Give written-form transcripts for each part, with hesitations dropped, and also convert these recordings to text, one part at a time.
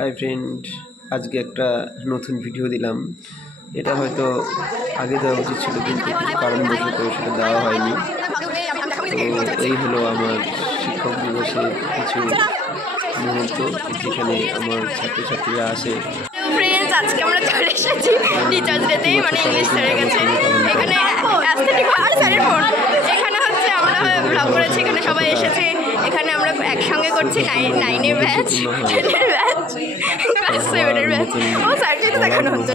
Hi friend, আজকে একটা নতুন ভিডিও দিলাম। এটা হয়তো আগে দেওয়া উচিত ছিল, কিন্তু কিছু কারণবশত সেটা দেওয়া হয়নি। তো এই হলো আমার শিক্ষক দিবসের কিছু মুহূর্ত, যেখানে আমার ছাত্রছাত্রীরা আসে। ফ্রেন্ডস, আজকে আমরা চলে এসেছি টিচার্স ডেতে, মানে ইংলিশ স্যারের কাছে। এখানে অ্যাস্থেটিক আর স্যারের ফোন, এখানে হচ্ছে আমরা ব্লগ করেছি, এখানে সবাই এসেছে। এখানে আমরা একসঙ্গে করছি 9-এর ব্যাচ, 10-এর ব্যাচ, ক্লাস 7-এর ব্যাচ। ও স্যারকে তো দেখানো হচ্ছে।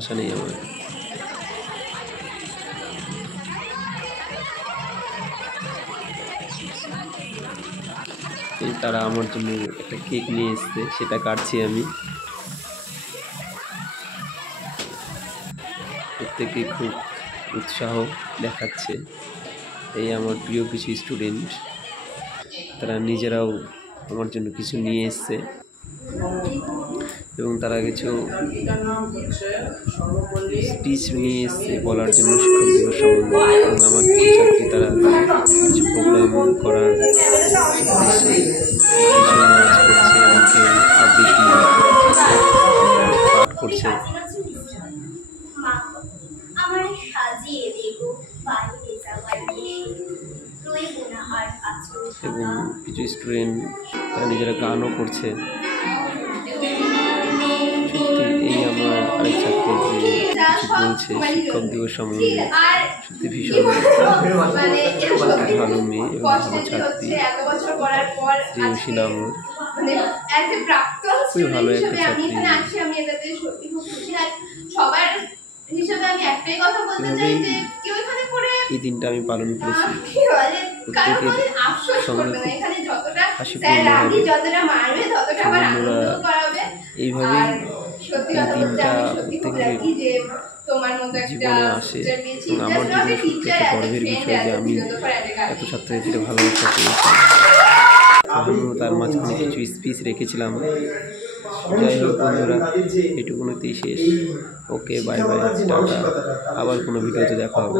তারা আমার জন্য একটা কেক নিয়ে এসছে, সেটা কাটছি আমি। প্রত্যেকে খুব উৎসাহ দেখাচ্ছে। এই আমার প্রিয় কিছু স্টুডেন্ট, তারা নিজেরাও আমার জন্য কিছু নিয়ে এসছে এবং তারা কিছু স্পিচ নিয়ে এসছে বলার জন্য শিক্ষক দিবস সম্বন্ধে। এবং আমার কিছু ছাত্রী, তারা কিছু প্রোগ্রাম করার উদ্দেশ্যে কিছু নাচ করছে এবং কেউ আবৃত্তি পাঠ করছে। এবং কিছু স্টুডেন্ট তারা নিজেরা গানও করছে। সত্যি এই আমার আরেক ছাত্র যে কিছু বলছে শিক্ষক দিবস সম্বন্ধে, সত্যি ভীষণ ভালো মেয়ে এবং ভালো ছাত্রী। ছিলাম খুবই ভালো একটা ছাত্রী। এই দিনটা আমি পালন করেছি প্রত্যেকের সঙ্গে হাসিপূর্ণভাবে। এইভাবেই এই দিনটা প্রত্যেকের জীবনে আসে এবং আমার জীবনে সত্যি একটা গর্বের বিষয় যে আমি এত ছাত্রছাত্রীরা ভালোবাসা পেয়েছি। আমিও তার মাঝখানে কিছু স্পিচ রেখেছিলাম। যাই হোক বন্ধুরা, এটুকুনতেই শেষ। ওকে, বাই বাই, টাটা। আবার কোনো ভিডিওতে দেখা হবে।